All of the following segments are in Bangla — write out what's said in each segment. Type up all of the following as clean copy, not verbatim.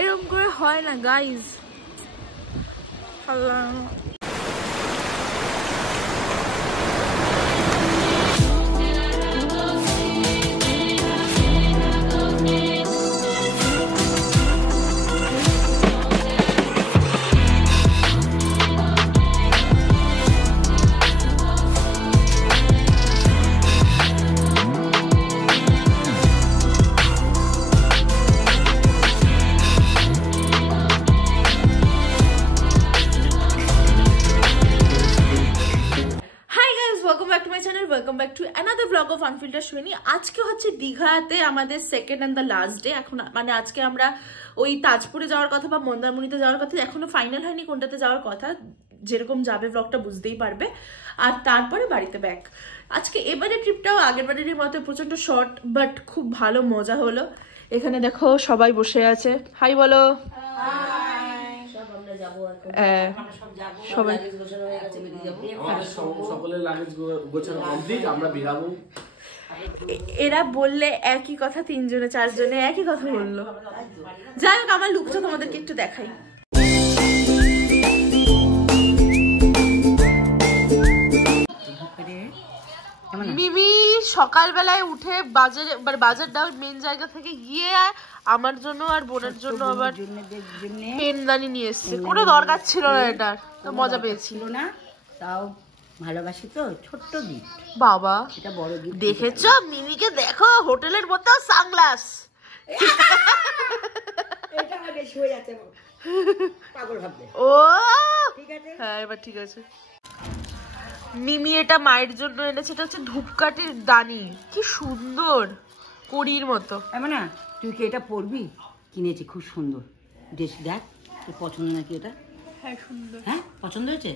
এরকম করে হয় না গাইজ। আল্লাহ আজকে হচ্ছে দীঘাতে আমাদের second and the last day. এখন মানে আজকে আমরা ওই তাজপুরে যাওয়ার কথা বা মন্দারমণিতে যাওয়ার কথা, এখনো ফাইনাল হয়নি কোনটাতে যাওয়ার কথা, যেরকম যাবে ব্লগটা বুঝতেই পারবে। আর তারপরে বাড়িতে ব্যাক। আজকে এবারে ট্রিপটাও আগের বারের মতো প্রচন্ড শর্ট বাট খুব ভালো মজা হলো। এখানে দেখো সবাই বসে আছে, হাই বলো। এরা বললে একই কথা, তিনজনে চারজনে একই কথা বললো। যাই হোক, আমার লুকটা তোমাদেরকে একটু দেখাই। মিমি সকালবেলায় উঠে বাজারে বাজারটা মেন জায়গা থেকে গিয়ে আমার জন্য আর বোনের জন্য আবার পেনদানি নিয়ে এসছে। কোনো দরকার ছিল না এটার, তো মজা পেয়েছিল না। তাও ভালোবাসি তো, ছোট্ট গিফট বাবা। এটা বড় গিফট। দেখেছো মিমিকে, দেখো হোটেলের মতো সানগ্লাস। এটা আমার বেশি হয়ে যাচ্ছে, পাগল ভাববে। ও ঠিক আছে, হ্যাঁ এবার ঠিক আছে। মিমি এটা মায়ের জন্য এনেছে, এটা হচ্ছে ধূপকাঠির দানি, কি সুন্দর কড়ির মতো। এমন না, তুই কি এটা পরবি? কিনেছি, খুব সুন্দর। দেখ তোর পছন্দ নাকি এটা? হ্যাঁ সুন্দর। হ্যাঁ পছন্দ হয়েছে?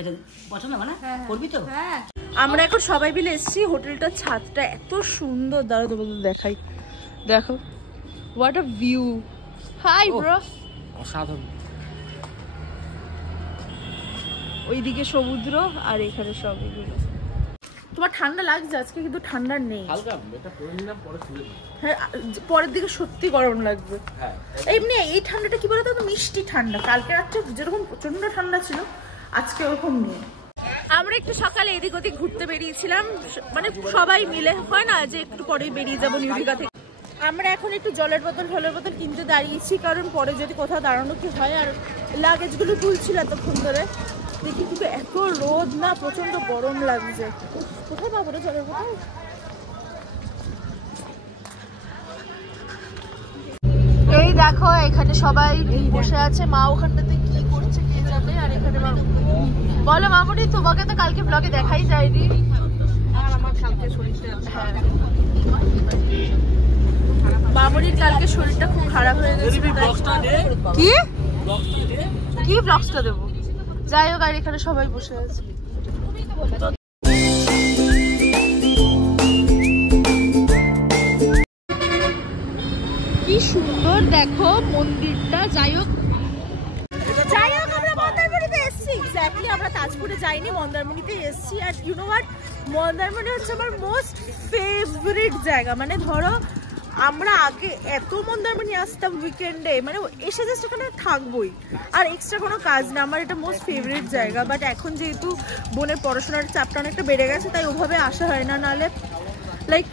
এটা পছন্দ হবে না? করবি তো? হ্যাঁ। আমরা এখন সবাই মিলে এসেছি, হোটেলটার ছাদটা এত সুন্দর, দাঁড়াও তোমাদের দেখাই। দেখো what a view. Hi bro. অসাধারণ। ওইদিকে সমুদ্র আর এখানে সব এগুলো। তোমার ঠান্ডা লাগছে আজকে? কিন্তু ঠান্ডা নেই, হালকা এটা পরে নিলাম, পরে খুলে দিই। হ্যাঁ পরের দিকে সত্যি গরম লাগবে। হ্যাঁ এমনি এই ঠান্ডাটা কি বলতো, মিষ্টি ঠান্ডা। কালকে রাত্রে যেরকম প্রচন্ড ঠান্ডা ছিল, আজকে ওরকম নেই। আমরা একটু সকালে এদিক ওদিক ঘুরতে বেরিয়েছিলাম, মানে সবাই মিলে, হয় না যে একটু পরেই বেরিয়ে যাবো নিউ দীঘা থেকে। আমরা এখন একটু জলের বোতল কিনতে দাঁড়িয়েছি, কারণ পরে যদি কোথাও দাঁড়ানো কি হয়। আর লাগেজগুলো তুলছিল এতক্ষণ ধরে, দেখি কিন্তু এত রোদ না, প্রচন্ড গরম লাগছে। কোথায় পাবো রে জলের বোতল? এই দেখো এখানে সবাই বসে আছে, মা ওখানটাতে কি করছে কে জানে। আর এখানে বলো মামুনি, তোমাকে তো কালকে ব্লগে দেখাই যায়নি। মামুনির কালকে শরীরটা খুব খারাপ হয়ে গেছে। কি ব্লগসটা দেবো? যাই হোক, আর এখানে সবাই বসে আছে। কি সুন্দর দেখো মন্দিরটা। যাই হোক আমরা মন্দারমণিতে এসেছি। এক্স্যাক্টলি আমরা তাজপুরে যাইনি, মন্দারমণিতে এসেছি। Are you know what, Mandarmani হচ্ছে আমার মোস্ট ফেভারিট জায়গা। মানে ধরো আমরা আগে এত মন্দারমণি আসতাম উইকেন্ডে, মানে এসে জাস্ট ওখানে থাকবোই, আর এক্সট্রা কোনো কাজ না। আমার এটা মোস্ট ফেভারিট জায়গা। বাট এখন যেহেতু বোনের পড়াশোনার চাপটা অনেকটা বেড়ে গেছে, তাই ওভাবে আসা হয় না। নাহলে লাইক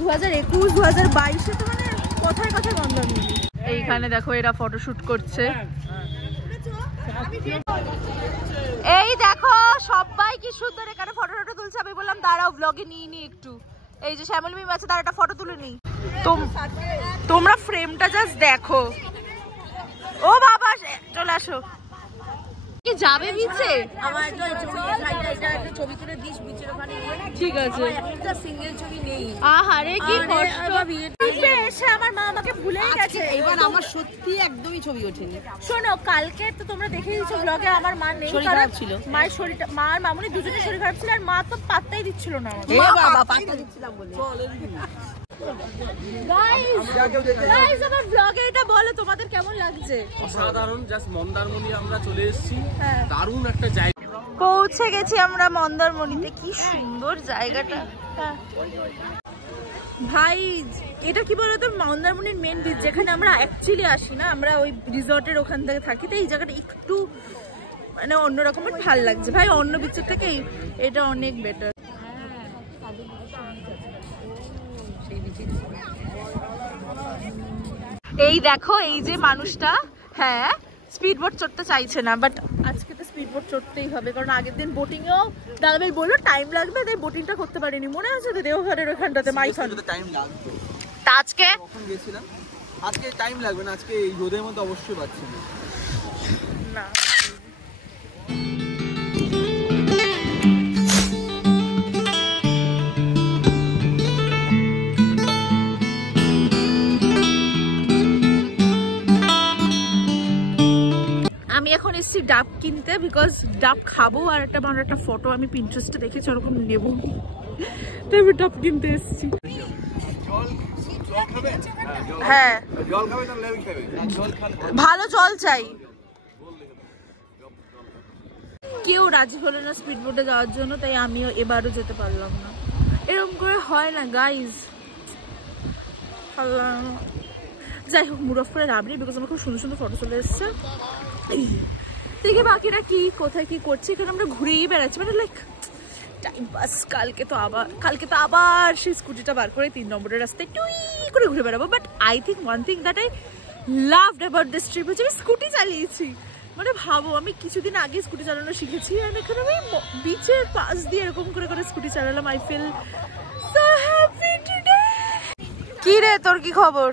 2021 2022 তো মানে কথায় কথায় মন্দারমণি। এইখানে দেখো এরা ফটোশুট করছে। এই দেখো সবাই কি সুন্দর এখানে ফটো তুলছে। আমি বললাম দাঁড়াও ব্লগে নিয়ে নি একটু। এই যে শ্যামল মিম আছে, তার একটা ফটো তুলে নি। তোমরা ফ্রেমটা জাস্ট দেখো। ও বাবা চলে আসো। কি যাবে বিচে? আমার তো একটা ছবি তুলে দিস বিচের ওখানে। ঠিক আছে, একটা সিঙ্গেল ছবি নেই। আহারে কি কষ্ট। বিচে এসে আমার মা আমাকে ভুলেই গেছে। এবার আমার সত্যি একদমই ছবি ওঠেনি। শোনো, কালকে তো তোমরা দেখেই দিয়েছো ব্লগে আমার মা নেই, শরীর খারাপ ছিল। মায়ের শরীরটা, মা আর মামুনি দুজনের শরীর খারাপ ছিল, আর মা তো পাত্তাই দিচ্ছিল না আমাকে। এ বাবা পাত্তা দিচ্ছিলাম বলে। গাইস আমার ব্লগে এটা বলো তোমাদের কেমন লাগছে? অসাধারণ। জাস্ট মন্দারমণি আমরা চলে এসেছি, দারুণ একটা জায়গা। পৌঁছে গেছি আমরা মন্দারমণিতে। কি সুন্দর জায়গাটা। ভাই এটা কি বলতো, মন্দারমণির মেন বিচ যেখানে আমরা অ্যাকচুয়ালি আসি না, আমরা ওই রিসর্টের ওখান থেকে থাকি, তো এই জায়গাটা একটু মানে অন্যরকম ভাল লাগছে ভাই, অন্য বিচের থেকে এটা অনেক বেটার। এই দেখো এই যে মানুষটা, হ্যাঁ স্পিড বোট চড়তে চাইছে না, বাট আজকে তো স্পিড বোট চড়তেই হবে, কারণ আগের দিন বোটিংও দাদাভাই বললো টাইম লাগবে, তাই বোটিংটা করতে পারিনি। মনে আছে তো দেওঘরের ওখানটাতে মাইথন, টাইম লাগবে। তা আজকে কখন গেছিলাম, আজকে টাইম লাগবে না, আজকে এই রোদের মধ্যে অবশ্যই পাচ্ছি না। আমি এখন এসেছি ডাব কিনতে, বিকজ ডাব খাবো আর একটা ফটো আমি পিন্টারেস্টে দেখেছি ওরকম নেবো, তাই আমি ডাব কিনতে এসেছি। হ্যাঁ ভালো জল চাই। কেউ রাজি হলো না স্পিড বোটে যাওয়ার জন্য, তাই আমিও এবারও যেতে পারলাম না। এরকম করে হয় না গাইজ, যাই হোক মুড অফ করে লাভ নেই, বিকজ আমার খুব সুন্দর সুন্দর ফটো চলে এসছে। দেখে বাকিরা কি কোথায় কি করছে, এখানে আমরা ঘুরেই বেড়াচ্ছি, মানে লাইক টাইম পাস। কালকে তো আবার সেই স্কুটিটা বার করে 3 নম্বরের রাস্তায় টুই করে ঘুরে বেড়াবো। But I think one thing that I loved about this trip হচ্ছে আমি স্কুটি চালিয়েছি। মানে ভাবো আমি কিছুদিন আগে স্কুটি চালানো শিখেছি, আর এখানে আমি বিচের পাশ দিয়ে এরকম করে করে স্কুটি চালালাম। I feel so happy today. কি রে তোর কি খবর?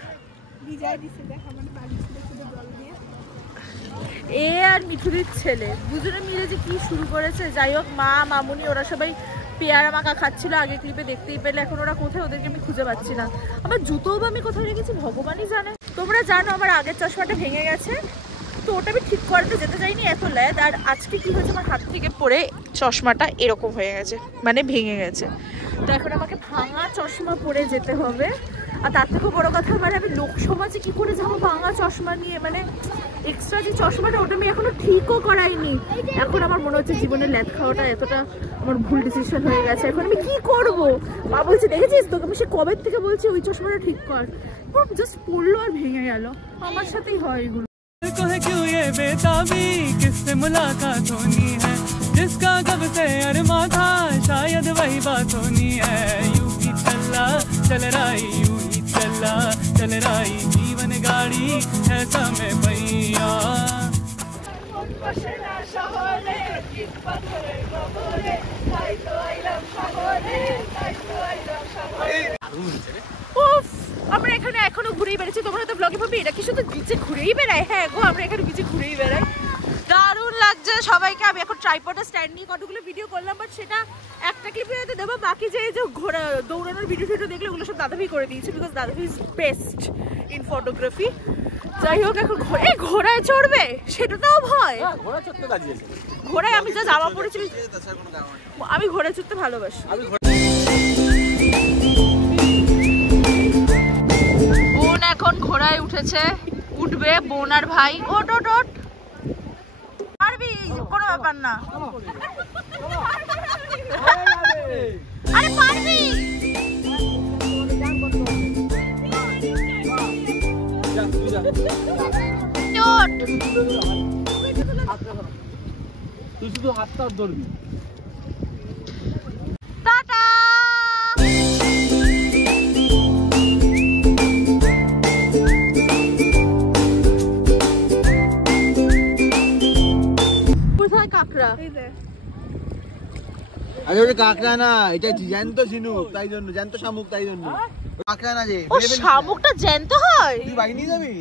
এ আর মিঠুরির ছেলে দুজনে মিলে যে কি শুরু করেছে। যাই হোক মা মামুনি ওরা সবাই পেয়ারা মাখা খাচ্ছিল, আগে ক্লিপে দেখতেই পেলে। এখন ওরা কোথায়, ওদেরকে আমি খুঁজে পাচ্ছি না। আমার জুতোও বা আমি কোথায় রেখেছি ভগবানই জানে। তোমরা জানো আমার আগের চশমাটা ভেঙে গেছে, তো ওটা আমি ঠিক করাতে যেতে চাইনি, এত ল্যাদ। আর আজকে কি হয়েছে, আমার হাত থেকে পড়ে চশমাটা এরকম হয়ে গেছে, মানে ভেঙে গেছে। তো এখন আমাকে ভাঙা চশমা পরে যেতে হবে। আর তার থেকেও বড় কথা, মানে আমি লোক সমাজে কি করে যাবো ভাঙা চশমা নিয়ে, মানে এক্সট্রা যে চশমাটা ওটা আমি এখনো ঠিকও করাইনি। এখন আমার মনে হচ্ছে জীবনের ল্যাদ খাওয়াটা এতটা আমার ভুল ডিসিশন হয়ে গেছে। এখন আমি কি করবো? মা বলছে দেখেছিস তোকে আমি সে কবে থেকে বলছি ওই চশমাটা ঠিক কর, জাস্ট পড়লো আর ভেঙে গেল। আমার সাথেই হয় এগুলো। को है क्यों ये बेताबी, किससे मुलाकात होनी है, जिसका कब से अरमा था, शायद वही बात होनी है। यूं ही चल रही यूं ही चल रही जीवन गाड़ी है समय भैया। আমরা এখানে এখনো ঘুরেই বেড়াচ্ছি। তোমরা তো ব্লগে ভাবি এটা কি শুধু বিচে ঘুরেই বেড়ায়? হ্যাঁ গো, আমরা এখানে বিচে ঘুরেই বেড়াই। দারুণ লাগছে সবাইকে। আমি এখন ট্রাইপডে স্ট্যান্ড নিয়ে কতগুলো ভিডিও করলাম, বাট সেটা একটা ক্লিপে দেবো। বাকি যে ঘোরা দৌড়ানোর ভিডিও দেখলে ওগুলো সব দাদাভাই করে দিয়েছে, বিকজ দাদাভাই ইজ বেস্ট ইন ফটোগ্রাফি। যাই হোক এখন ঘোড়ায় চড়বে সেটাতেও ভয়। ঘোড়ায় আমি যা জামা পড়েছি, আমি ঘোড়ায় চড়তে ভালোবাসি। বোন এখন ঘোড়ায় উঠেছে, উঠবে বোন আর ভাই। ওট ওট ওট, পারবি, কোনো ব্যাপার না। আরে পারবি, তুই শুধু হাতটা ধরবি। টাটা। কোথায় কাকড়া? আরে ওটা কাকড়া না, এটা জ্যান্ত ঝিনুক, তাই জন্য জ্যান্ত শামুক, তাই জন্য কাকড়া না। যে ও শামুকটা জ্যান্ত হয়? তুই বাইক নিয়ে যাবি?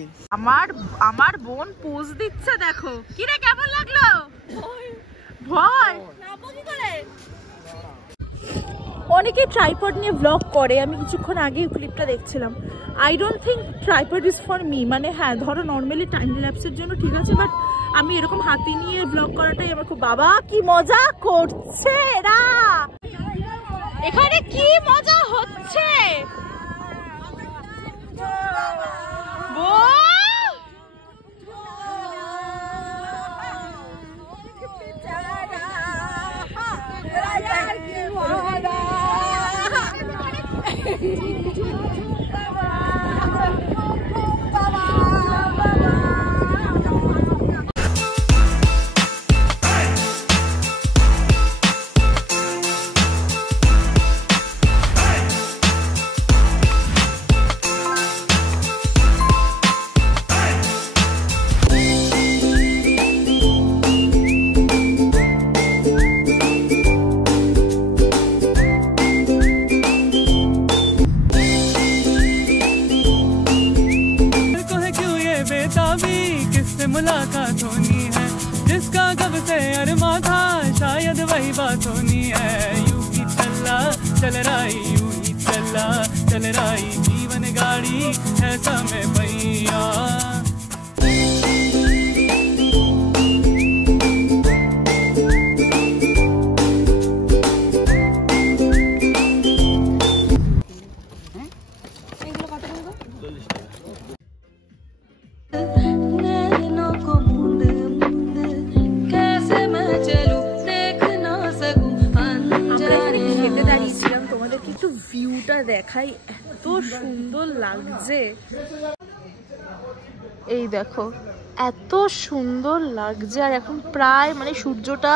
আমার বোন পোজ দিচ্ছে, দেখো। কি রে কেমন লাগলো? ভয় নামবো কি করে? অনেকে ট্রাইপড নিয়ে ব্লগ করে, আমি কিছুক্ষণ আগে ক্লিপটা দেখছিলাম। I don't think tripod is for me. মানে হ্যাঁ ধরো নর্মালি টাইম ল্যাপসের জন্য ঠিক আছে, বাট আমি এরকম হাতি নিয়ে ব্লগ করাটাই আমার খুব। বাবা কি মজা করছে এরা, এখানে কি মজা হচ্ছে। पता भी किससे मुलाकात होनी है, जिसका कब से अरमा था शायद वही बात होनी है। यूं ही चल रही, यूं ही चल रही जीवन गाड़ी है समय भैया। ভিউটা দেখাই, এত সুন্দর লাগছে। এই দেখো এত সুন্দর লাগছে, আর এখন প্রায় মানে সূর্যটা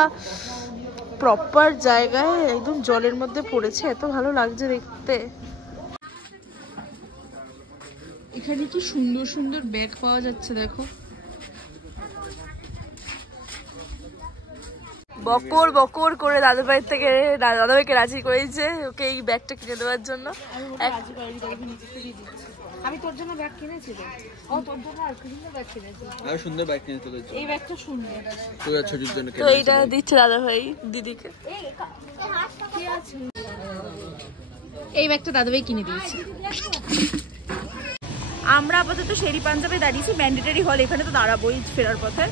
প্রপার জায়গায় একদম জলের মধ্যে পড়েছে, এত ভালো লাগছে দেখতে। এখানে কি সুন্দর সুন্দর ব্যাগ পাওয়া যাচ্ছে দেখো। বকর বকর করে দাদাভাইয়ের থেকে দাদাভাইকে রাজি করেছে ওকে এই ব্যাগটা কিনে দেওয়ার জন্য। আমি তোর জন্য ব্যাগ কিনেছি, ও তোর জন্য আর সুন্দর ব্যাগ কিনেছি, আর সুন্দর ব্যাগ কিনেছি তোর জন্য। এই ব্যাগটা সুন্দর, তোর ছোটর জন্য কিনেছি। তো এইটা দিচ্ছে দাদাভাই দিদিকে। কি আছে এই ব্যাগটা দাদাভাই কিনে দিয়েছে। আমরা আপাতত শেরি পাঞ্জাবে দাঁড়িয়েছি, ম্যান্ডেটারি হল এখানে তো দাঁড়াবোই ফেরার পথে।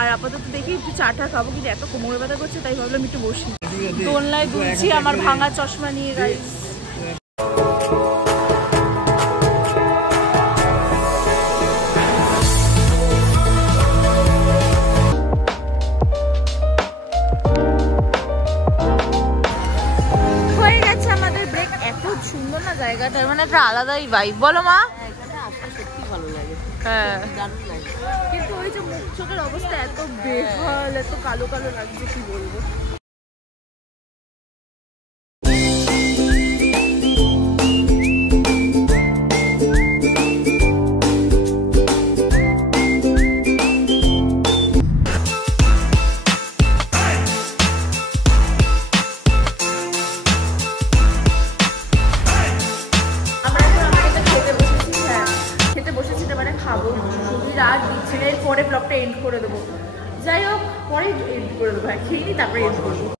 আর আপাতত দেখি একটু চাটা খাবো, কিন্তু এত কোমরে ব্যথা করছে তাই ভাবলাম একটু বসি। দোলনায় দুলছি আমার ভাঙা চশমা নিয়ে গাইস। হয়ে গেছে আমাদের ব্রেক। এত সুন্দর না জায়গাটা, মানে একটা আলাদাই ভাইব, বলো মা? হ্যাঁ কিন্তু ওই যে মুখ চোখের অবস্থা এত বেহাল, এত কালো কালো লাগছে, কি বলবো। পরে ব্লগটা এন্ড করে দেবো, যাই হোক পরে এন্ড করে দেবো, হ্যাঁ খেয়ে নিই তারপরে এন্ড করবো।